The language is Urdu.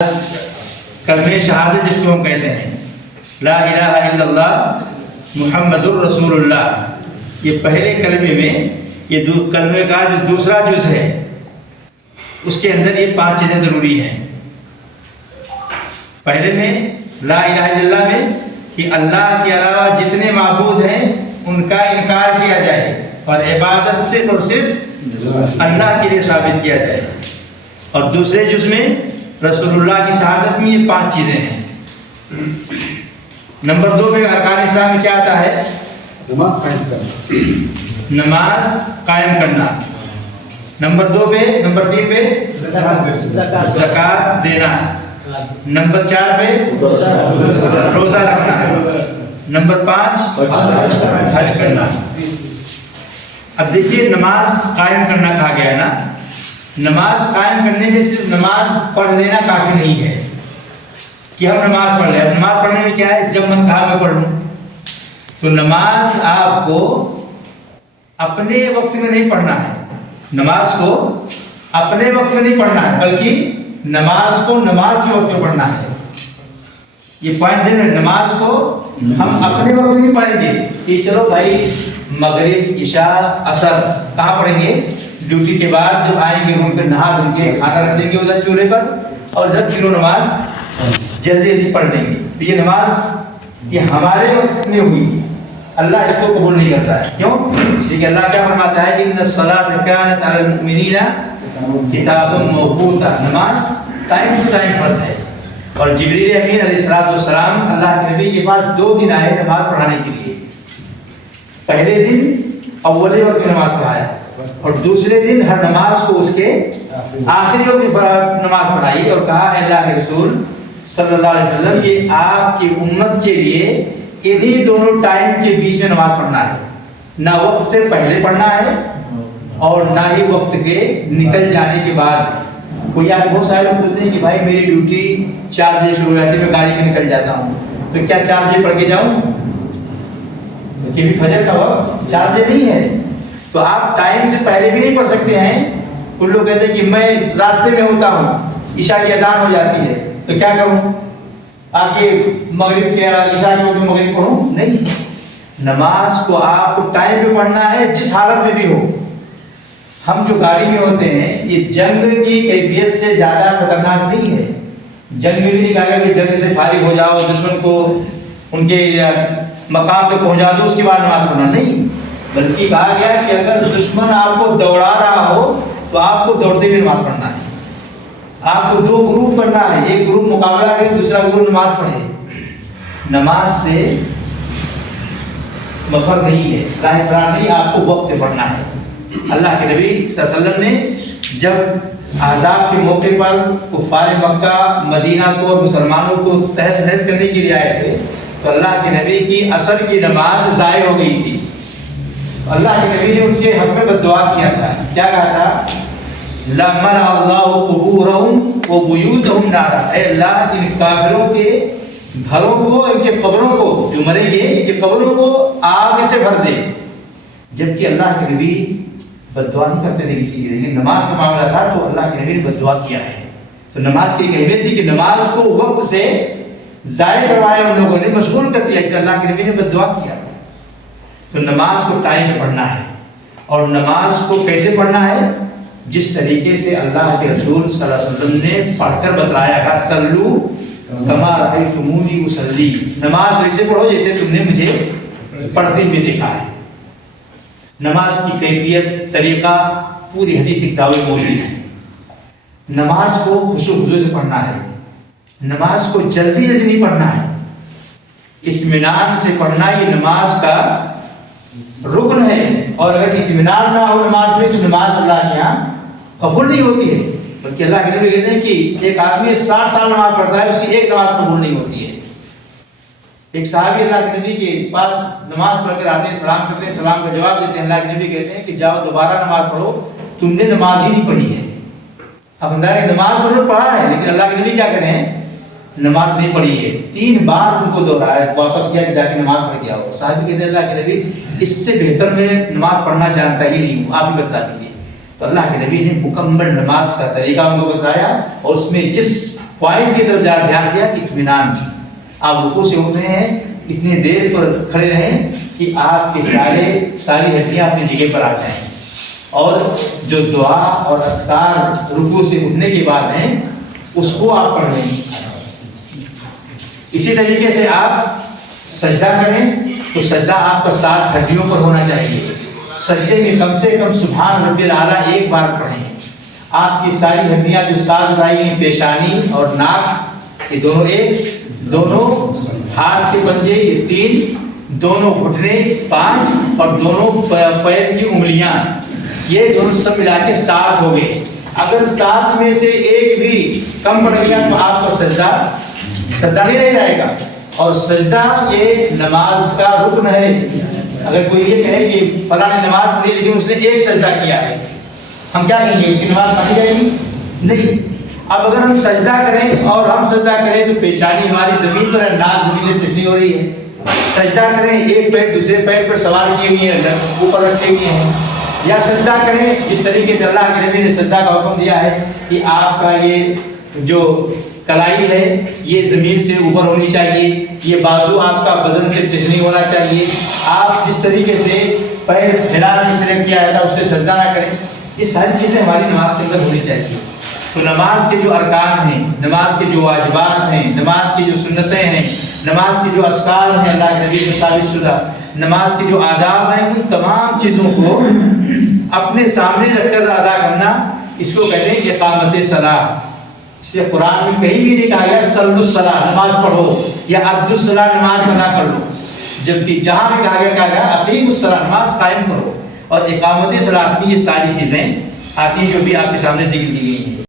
کلمہ شہادت جس کو ہم کہتے ہیں، لا الہ الا اللہ محمد الرسول اللہ، یہ پہلے کلمے میں، یہ کلمے کا جو دوسرا جز ہے اس کے اندر یہ 5 چیزیں ضروری ہیں۔ پہلے میں لا الہ الا اللہ میں کہ اللہ کے علاوہ جتنے معبود ہیں ان کا انکار کیا جائے اور عبادت صرف اور صرف اللہ کے لیے ثابت کیا جائے، اور دوسرے جز میں رسول اللہ کی شہادت میں یہ 5 چیزیں ہیں۔ نمبر 2 پہ ارکان اسلام میں کیا آتا ہے؟ نماز قائم کرنا۔ نمبر 2 پہ، نمبر 3 پہ زکوٰۃ دینا۔ نمبر 4 پہ روزہ رکھنا۔ نمبر 5 حج کرنا۔ اب دیکھیے نماز قائم کرنا کہا گیا ہے نا، نماز قائم کرنے میں صرف نماز پڑھ لینا کافی نہیں ہے کہ ہم نماز پڑھ لیں۔ اب نماز پڑھنے میں کیا ہے، جب من کہا میں پڑھ لوں، تو نماز آپ کو اپنے وقت میں نہیں پڑھنا ہے، نماز کو اپنے وقت میں نہیں پڑھنا ہے، بلکہ نماز کو نماز کے وقت میں پڑھنا ہے۔ یہ پوائنٹ ہے، نماز کو ہم اپنے وقت میں نہیں پڑھیں گے کہ چلو بھائی مغرب عشاء عصر کہاں پڑھیں گے، ڈیوٹی کے بعد جب آئیں گے روم پہ نہا دھل کے کھانا رکھ دیں گے ادھر چولہے پر، اور ادھر پھر نماز جلدی جلدی پڑھ لیں گے۔ تو یہ نماز یہ ہمارے وقت میں ہوئی، اللہ اس کو قبول نہیں کرتا ہے۔ کیوں؟ اس لیے کہ اللہ کیا فرماتا ہے، ان الصلاۃ کانت علی المؤمنین کتابا موقوتا، نماز ٹائم ٹو ٹائم فرض ہے۔ اور جبریل امین علیہ السلام اللہ کے نبی کے پاس 2 دن آئے نماز پڑھانے کے لیے۔ پہلے دن اول وقت میں نماز پڑھایا، اور دوسرے دن ہر نماز کو اس کے آخری وقت میں نماز پڑھائی، اور کہا اے اللہ کے رسول صلی اللہ علیہ وسلم کہ آپ کی امت کے لیے انہی دونوں ٹائم کے بیچ میں نماز پڑھنا ہے، نہ وقت سے پہلے پڑھنا ہے اور نہ ہی وقت کے نکل جانے کے بعد۔ کوئی آپ بہت سارے لوگ پوچھتے ہیں کہ بھائی میری ڈیوٹی 4 بجے شروع ہو جاتی ہے، میں گاڑی میں نکل جاتا ہوں، تو کیا 4 بجے پڑھ کے جاؤں؟ کیونکہ فجر کا وقت 4 بجے نہیں ہے، تو آپ ٹائم سے پہلے بھی نہیں پڑھ سکتے ہیں۔ ان لوگ کہتے ہیں کہ میں راستے میں ہوتا ہوں، عشاء کی اذان ہو جاتی ہے، تو کیا کروں، آگے مغرب کے عشاء کے وقت مغرب پڑھوں؟ نہیں، نماز کو آپ کو ٹائم پہ پڑھنا ہے، جس حالت میں بھی ہو۔ ہم جو گاڑی میں ہوتے ہیں یہ جنگ کی کیفیت سے زیادہ خطرناک نہیں ہے۔ جنگ میں بھی نہیں کہا گیا کہ جنگ سے فارغ ہو جاؤ، دشمن کو ان کے مقام پہ پہنچا دو اس کے بعد نماز پڑھنا، نہیں، بلکہ کہا گیا کہ اگر دشمن آپ کو دوڑا رہا ہو تو آپ کو دوڑتے ہوئے نماز پڑھنا ہے۔ آپ کو 2 گروپ کرنا ہے، ایک گروپ مقابلہ کرے، دوسرا گروپ نماز پڑھے۔ نماز سے مفر نہیں ہے، ٹائم پران نہیں، آپ کو وقت پہ پڑھنا ہے۔ اللہ کے نبی صلی اللہ علیہ وسلم نے جب احزاب کے موقع پر کفار مکہ مدینہ کو اور مسلمانوں کو تہس نہس کرنے کے لیے آئے تھے، تو اللہ کے نبی کی عصر کی نماز ضائع ہو گئی تھی۔ اللہ کے نبی نے ان کے حق میں بد دعا کیا تھا، کیا کہا تھا، لَمَنَعَ اللَّهُ قُبُورَهُمْ وَبُيُوتَهُمْ نَارًا، اے اللہ ان کافروں کے گھروں کو، ان کے قبروں کو، جو مریں گے ان کے قبروں کو آگ سے بھر دے۔ جبکہ اللہ کے نبی بد دعا نہیں کرتے تھے کسی کے، لیکن نماز سے معاملہ تھا تو اللہ کے نبی نے بد دعا کیا ہے۔ تو نماز کی اہمیت تھی کہ نماز کو وقت سے ضائع کروایا ان لوگوں نے، مشغول کر دیا، اس لیے اللہ کے نبی نے بد دعا کیا۔ تو نماز کو ٹائم سے پڑھنا ہے، اور نماز کو کیسے پڑھنا ہے، جس طریقے سے اللہ کے رسول صلی اللہ علیہ وسلم نے پڑھ کر بتلایا، کہا صلو کما رأیتمونی اصلی، نماز ویسے پڑھو جیسے تم نے مجھے پڑھتے ہوئے دیکھا ہے۔ نماز کی کیفیت، طریقہ پوری حدیث کی کتابیں موجود ہیں۔ نماز کو خشوع و خضوع سے پڑھنا ہے، نماز کو جلدی جلدی نہیں پڑھنا ہے، اطمینان سے پڑھنا، یہ نماز کا رکن ہے۔ اور اگر اطمینان نہ ہو نماز میں تو نماز اللہ کے یہاں قبول نہیں ہوتی ہے، بلکہ اللہ کے نبی کہتے ہیں کہ ایک آدمی 60 سال نماز پڑھتا ہے، اس کی ایک نماز قبول نہیں ہوتی ہے۔ ایک صحابی اللہ کے نبی کے پاس نماز پڑھ کر آتے ہیں، سلام کرتے ہیں، سلام کا جواب دیتے ہیں، اللہ کے نبی کہتے ہیں کہ جاؤ دوبارہ نماز پڑھو، تم نے نماز ہی نہیں پڑھی ہے۔ اب اندازہ نماز انہوں نے پڑھا ہے، لیکن اللہ کے نبی کیا کریں، نماز نہیں پڑھی ہے۔ 3 بار ان کو دوہرایا، واپس کیا کہ جا کے نماز پڑھ کے آؤ۔ صحابی کہتے ہیں اللہ کے نبی اس سے بہتر میں نماز پڑھنا جانتا ہی نہیں ہوں، آپ ہی بتلا دیجیے۔ تو اللہ کے نبی نے مکمل نماز کا طریقہ ان کو بتایا، اور اس میں جس پوائنٹ کی طرف زیادہ دھیان دیا، اطمینان. آپ رکوع سے اٹھ رہے ہیں، اتنی دیر پر کھڑے رہیں کہ آپ کے ساری ہڈیاں اپنی جگہ پر آ جائیں، اور جو دعا اور اذکار رکوع سے اٹھنے کے بعد ہیں اس کو آپ پڑھ لیں. اسی طریقے سے آپ سجدہ کریں تو سجدہ آپ کا 7 ہڈیوں پر ہونا چاہیے. سجدے میں کم سے کم سبحان ربی الاعلیٰ ایک بار پڑھیں. آپ کی ساری ہڈیاں جو 7 بتائی ہیں، پیشانی اور ناک یہ دونوں ایک، دونوں ہاتھ کے پنجے یہ 3، دونوں گھٹنے 5، اور دونوں پیر کی انگلیاں یہ دونوں سب ملا کے 7 ہو گئے. اگر 7 میں سے ایک بھی کم پڑ گیا تو آپ کا سجدہ نہیں رہ جائے گا. اور سجدہ یہ نماز کا رکن ہے. اگر کوئی یہ کہے کہ فلاں نے نماز پڑھی لیکن اس نے ایک سجدہ کیا ہے، ہم کیا کہیں گے؟ اس کی نماز پڑھی جائے گی؟ نہیں. اب اگر ہم سجدہ کریں اور ہم سجدہ کریں تو پیشانی ہماری زمین پر ہے، ناک زمین سے ٹچ نہیں ہو رہی ہے. سجدہ کریں ایک پیر دوسرے پیر پر سوار کیے ہوئے ہیں، اوپر رکھے ہوئے ہیں. یا سجدہ کریں جس طریقے سے اللہ کے نبی نے سجدہ کا حکم دیا ہے کہ آپ کا یہ جو کلائی ہے یہ زمین سے اوپر ہونی چاہیے، یہ بازو آپ کا بدن سے ٹچ نہیں ہونا چاہیے. آپ جس طریقے سے پیر ہلانا جس طرح کیا جاتا ہے اس سے سجدہ نہ کریں. یہ ساری چیزیں ہماری نماز کے اندر ہونی چاہیے. تو نماز کے جو ارکان ہیں، نماز کے جو واجبات ہیں، نماز کی جو سنتیں ہیں، نماز کی جو اذکار ہیں اللہ کے نبی سے ثابت شدہ، نماز کے جو آداب ہیں، ان تمام چیزوں کو اپنے سامنے رکھ کر ادا کرنا، اس کو کہتے ہیں اقامت صلاۃ. اس لیے قرآن میں کہیں بھی نہیں کہا گیا صلوا الصلاۃ نماز پڑھو یا ادوا الصلاۃ نماز ادا کر لو، جبکہ جہاں بھی کہا گیا اقیموا الصلاۃ نماز قائم کرو. اور اقامت صلاۃ میں یہ ساری چیزیں آتی ہیں جو بھی آپ کے سامنے ذکر کی گئی ہیں.